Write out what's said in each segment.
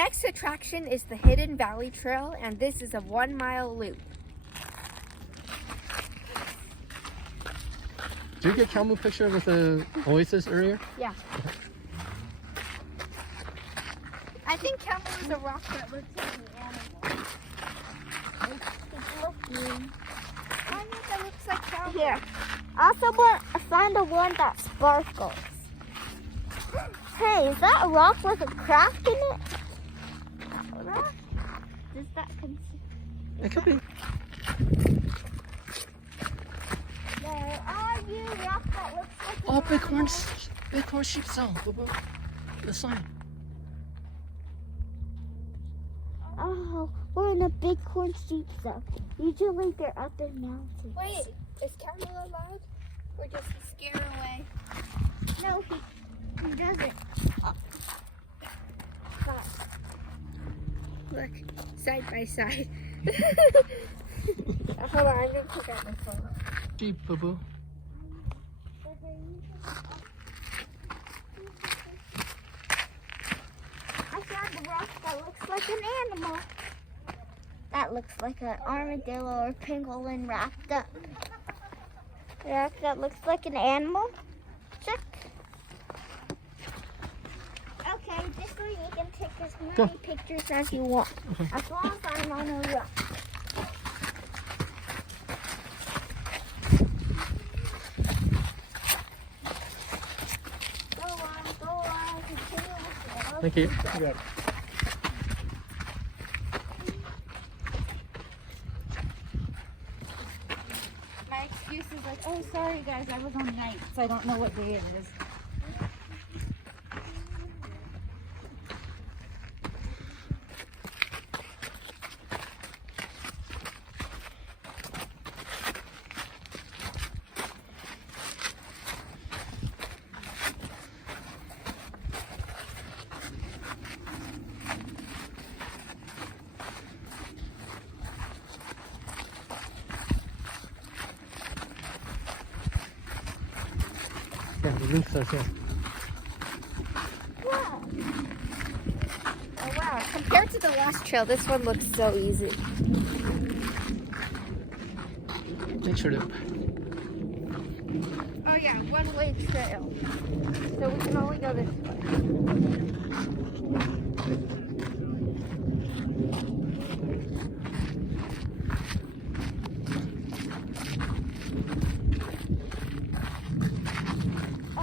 next attraction is the Hidden Valley Trail, and this is a 1-mile loop. Did you get camel picture with the oasis earlier? Yeah. I think camel is a rock that looks like an animal. It's looking. I know that looks like camel. Here. Also, I found the one that sparkles. Hey, is that a rock with a crack in it? Rock? Does that consider? It could be. There are you rock that looks like an Oh, animal. Bighorn sheep cell. The sign. Oh, we're in a bighorn sheep zone. Usually they're up in mountains. Wait, is camel allowed? Or does he scare away? No, he doesn't. Look, side by side. Hold on, I'm gonna pick out my phone. Sheep, boo-boo. I found a rock that looks like an animal. That looks like an armadillo or pangolin wrapped up. A rock that looks like an animal. Check. Okay, this way you can take as many pictures as you want. Okay. As long as I'm on a rock. Go on, continue with it. Thank you. You got it. My excuse is like, oh, sorry guys, I was on nights. I don't know what day it is. Yeah, the roof says here. Wow. Oh wow, compared to the last trail, this one looks so easy. Nature loop. Oh yeah, one-way trail. So we can only go this way.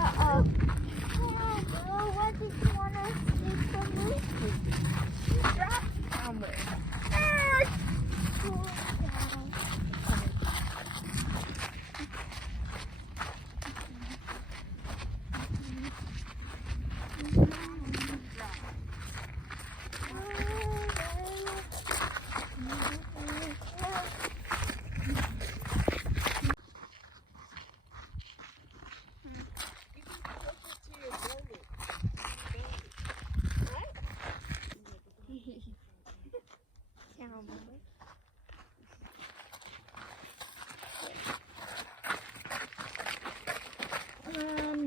Uh-oh. Oh, why did you want to escape from me? Drop camel. Cool down.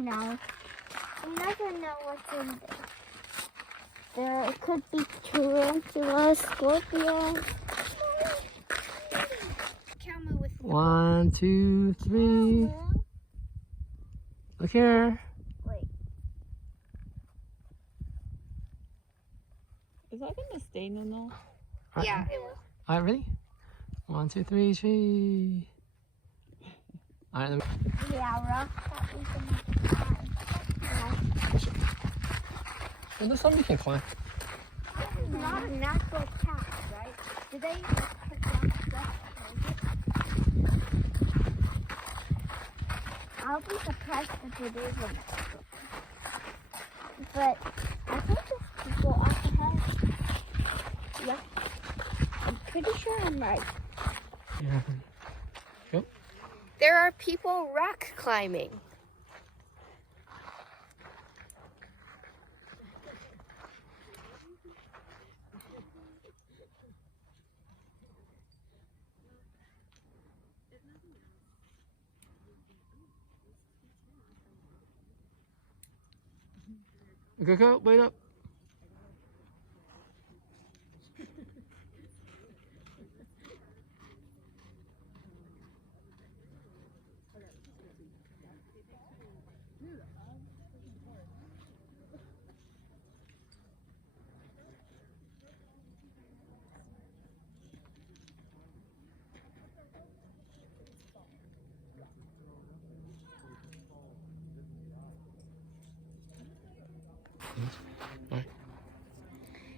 No. You never know what's in there. There could be tarantulas, scorpions. Camel with 1, 2, 3. Look here. Wait. Is that gonna stay, no? yeah, it will. Alright, ready? 1, 2, 3, 3. Alright, let me. Yeah, rock that we can climb. Well, there's something you can climb. This is not a natural path, right? Do they put down stuff? I'll be surprised if it is a natural path. But I think there's people up ahead. Yeah. I'm pretty sure I'm right. Yeah. There are people rock climbing. Go, wait up.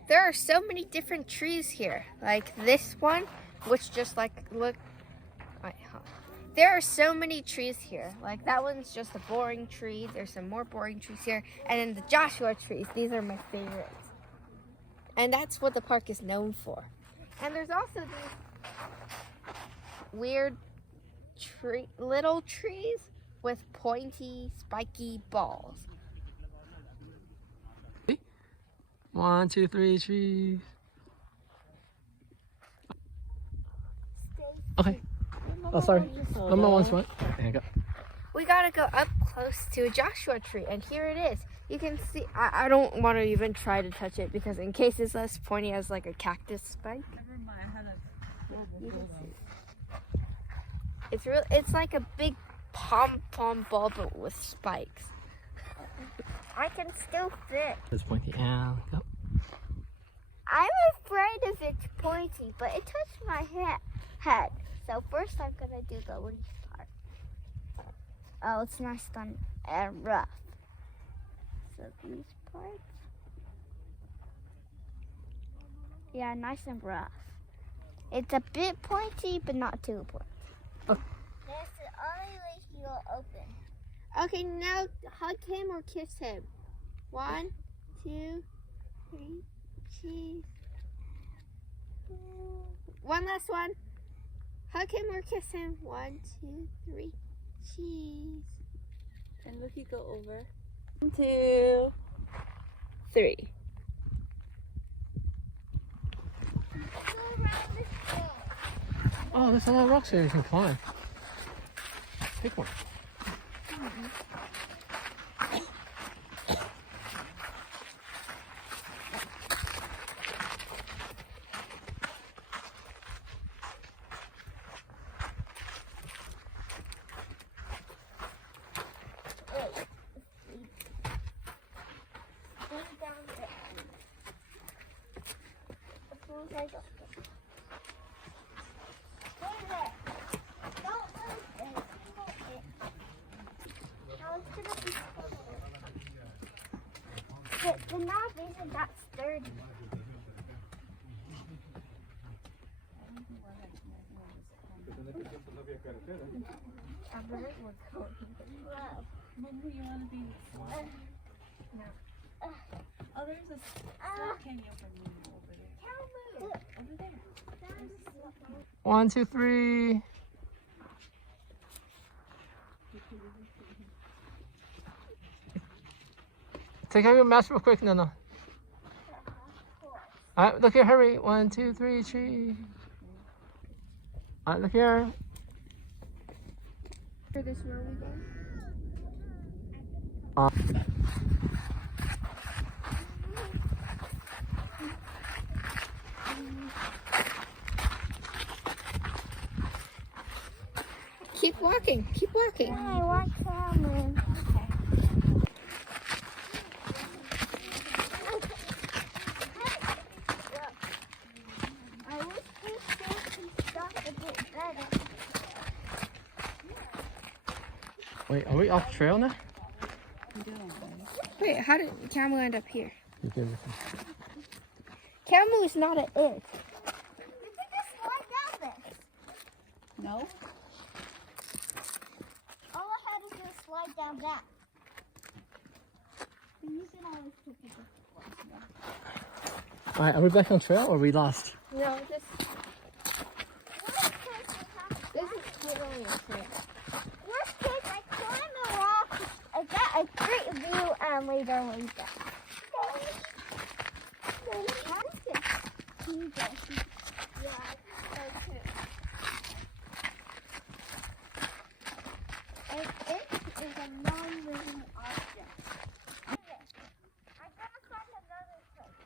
There are so many different trees here. Like this one, which just like look. There are so many trees here. Like that one's just a boring tree. There's some more boring trees here. And then the Joshua trees. These are my favorites. And that's what the park is known for. And there's also these weird little trees with pointy, spiky balls. 1, 2, 3, trees. Okay. Oh, sorry. Number one's one. There you go. We gotta go up close to a Joshua tree, and here it is. You can see. I don't want to even try to touch it because in case it's less pointy as like a cactus spike. Never mind. You can see. It's real. It's like a big pom-pom ball, but with spikes. I can still fit. This pointy. Yeah. Go. I'm afraid of it's pointy, but it touched my head. So first I'm gonna do the leaf part. Oh, it's nice and rough. So these parts. Yeah, nice and rough. It's a bit pointy, but not too pointy. Okay. That's the only way he'll open. Okay, now hug him or kiss him. 1, 2, 3, cheese. One last one. Hug him or kiss him. 1, 2, 3, cheese. And look, you go over. 1, 2, 3. Oh, there's a lot of rocks here you can climb. Pick one. The knob isn't that sturdy. Mom, you want to be? No. Oh, there's a slow canyon from you over there. Over there. 1, 2, 3. Take out your mask real quick, Nana. Alright, look here, hurry. 1, 2, 3, tree. Alright, look here. For this where we go? Keep walking. Keep walking. I want Cameron. I wish his safety stuff a bit better. Wait, are we off trail now? Wait, how did Camu end up here? You did. Camu is not an it. You can just slide down this. No? All I had to do is slide down that. You can always pick it up. Alright, are we back on trail or are we lost? No, this is totally a trail. Worst case, I climb a rock, I get a great view, and later we go. And it is a non-living object. Okay, I'm gonna find another place.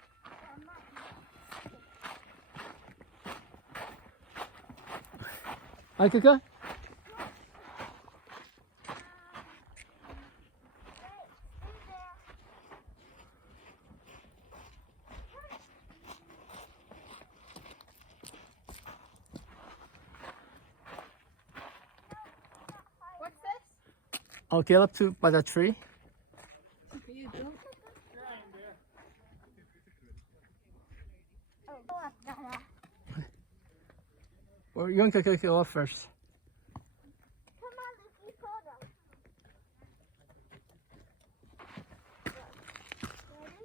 Hi, Kuka. Oh, get up to by the tree. Or you want to go up first. Come on, Lucy,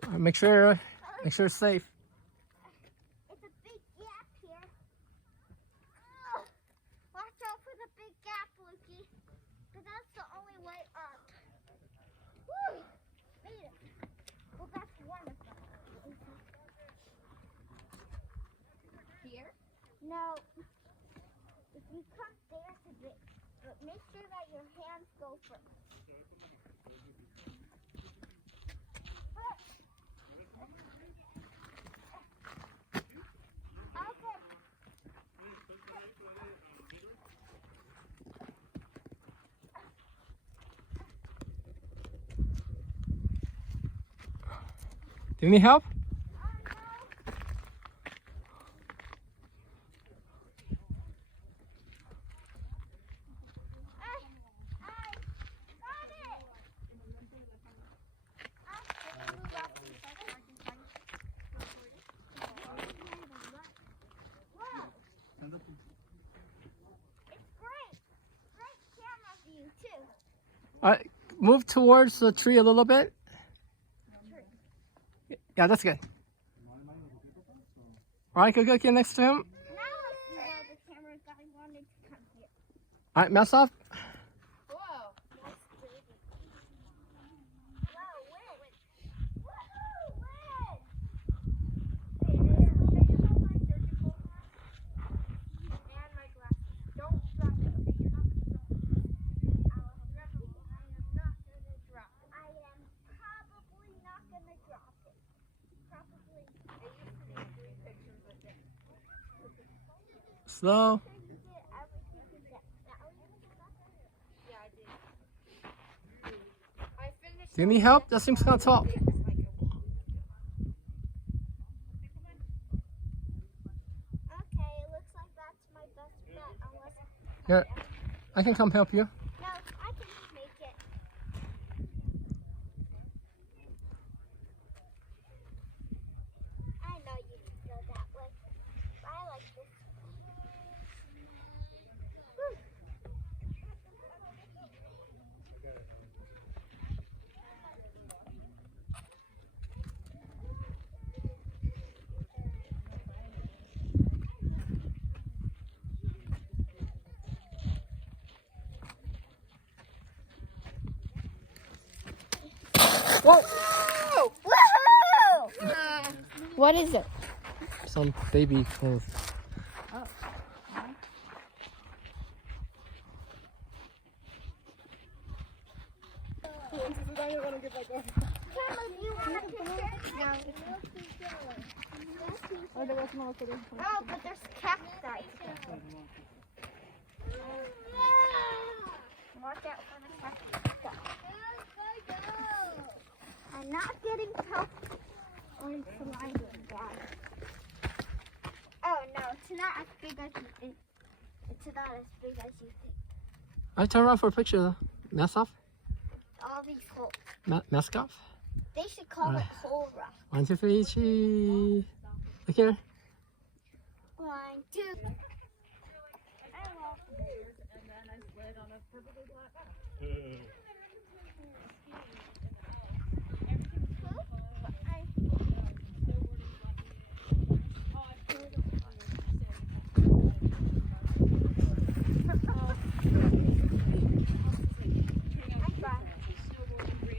photo. Make sure it's safe. It's a big gap here. Oh, watch out for the big gap, Lukey. Because that's the only way up. Woo! Made it. Well, that's one of them. Here? No. If you come there's a bit, but make sure that your hands go first. Okay. Do you need help? Alright, move towards the tree a little bit. Yeah, that's good. Alright, go get next to him. Alright, mess up. Slow. Do you need help? That seems kind of tall. Okay, it looks like that's my best bet, unless... Here, I can come help you. No, I can make it. I know you can go that way. I like this. Whew. Whoa! Woohoo! What is it? Some baby clothes. Oh, but there's cacti. Watch out for the cacti. I'm not getting help on sliding, Dad. Oh no, it's not as big as you think. It's not as big as you think. I turn around for a picture though. Mask off? All these holes. Mask off? They should call it hole rock. 1, 2, 3, cheese. Look here. 1, 2.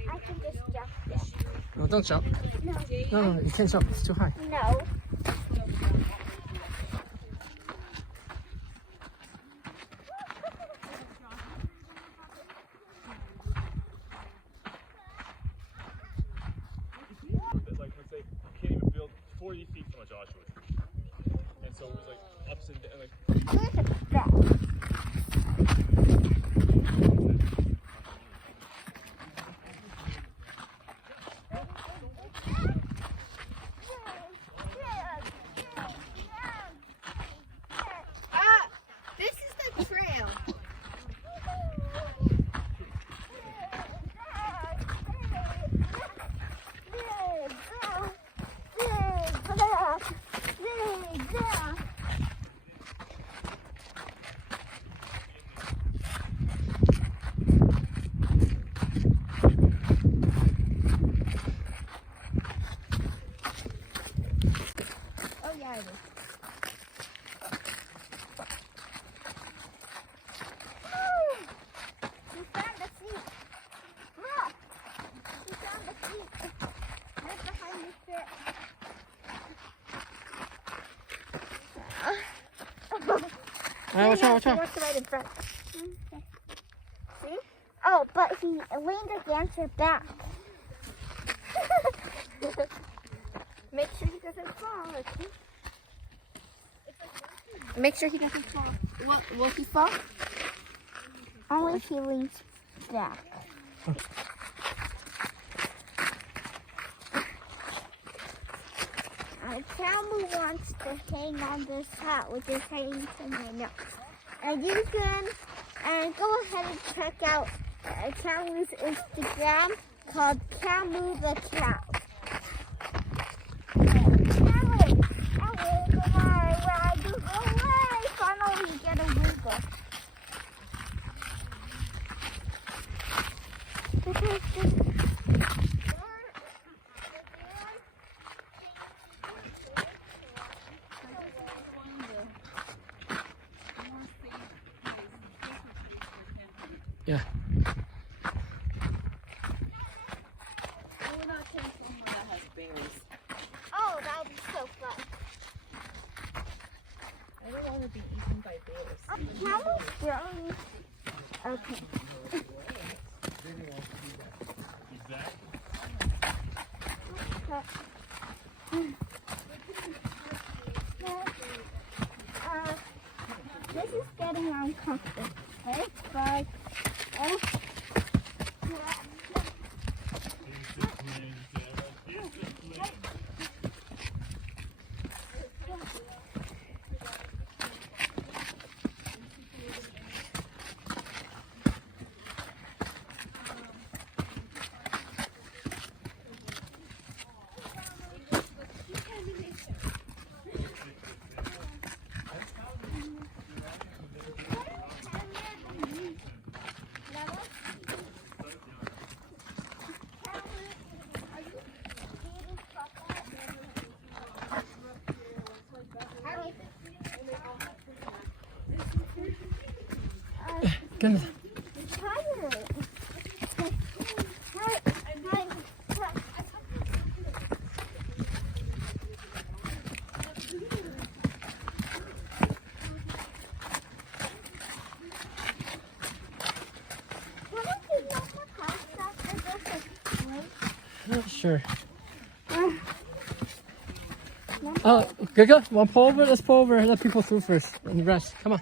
I can just jump there. No, don't jump. No. No, you can't jump. It's too high. No. Like, let's say, you can't even build 40 feet from a Joshua tree. And so it was like ups and down. Like, Look at that. Alright, watch out, watch He out. wants to ride in front. Oh, but he leaned against your back. Make sure he doesn't fall. Okay? Make sure he doesn't fall. Will he fall? Only if he leans back. Campbell wants to hang on this hat, which is hanging to my nose. And you can go ahead and check out Camu's Instagram called Camu the Cow. Camu, come on, ride you away. Finally get a wiggle. Yeah. We're not taking one that has berries. Oh, that would be so fun. I don't want to be eaten by bears. Camu's growing. Okay. This is getting uncomfortable. But Goodness. Sure. Oh, go. One pull over. Let's pull over. Let people through first. And rest. Come on.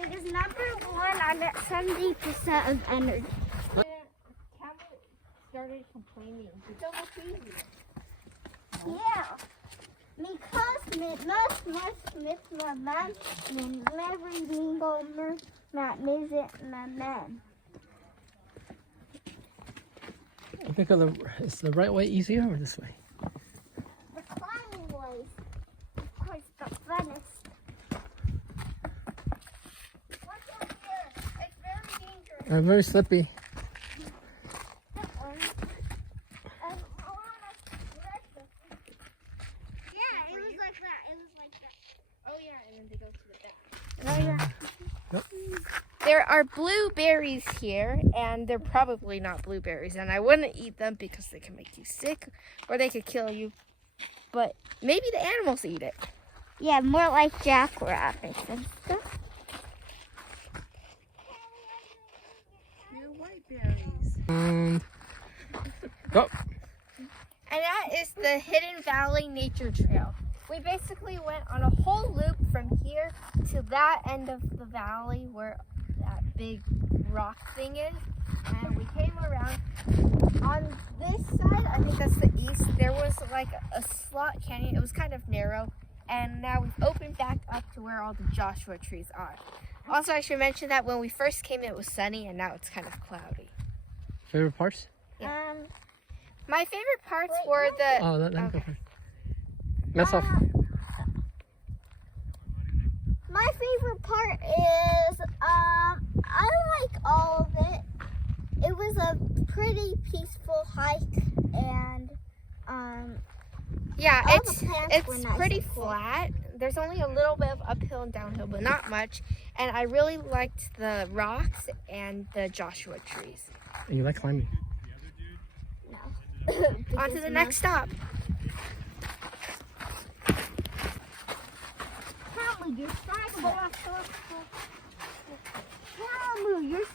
It is number one on at 70% of energy. Started complaining. Yeah. Because mit man min lever gomer not visit my man. I think is the right way easier or this way? The climbing way is of course the funnest. Watch out here. It's very dangerous. Very slippy. Yeah, it was like that. It was like that. Oh yeah, and then they go to the back. Yep. There are blueberries here, and they're probably not blueberries, and I wouldn't eat them because they can make you sick or they could kill you. But maybe the animals eat it. Yeah, more like jackrabbits and stuff. They're white berries. And go. And that is the Hidden Valley Nature Trail. We basically went on a whole loop from here to that end of the valley where that big rock thing is. And we came around. On this side, I think that's the east, there was like a slot canyon. It was kind of narrow. And now we've opened back up to where all the Joshua trees are. Also, I should mention that when we first came, it was sunny, and now it's kind of cloudy. Favorite parts? My favorite parts were the... Oh, let me go first. Mess off. My favorite part is I like all of it. It was a pretty peaceful hike, and Yeah, all it's the plants were nice pretty and cool. flat. There's only a little bit of uphill and downhill, but not much. And I really liked the rocks and the Joshua trees. And you like climbing. On to the next stop. Apparently, you're Sidewalk. Calamoo, you're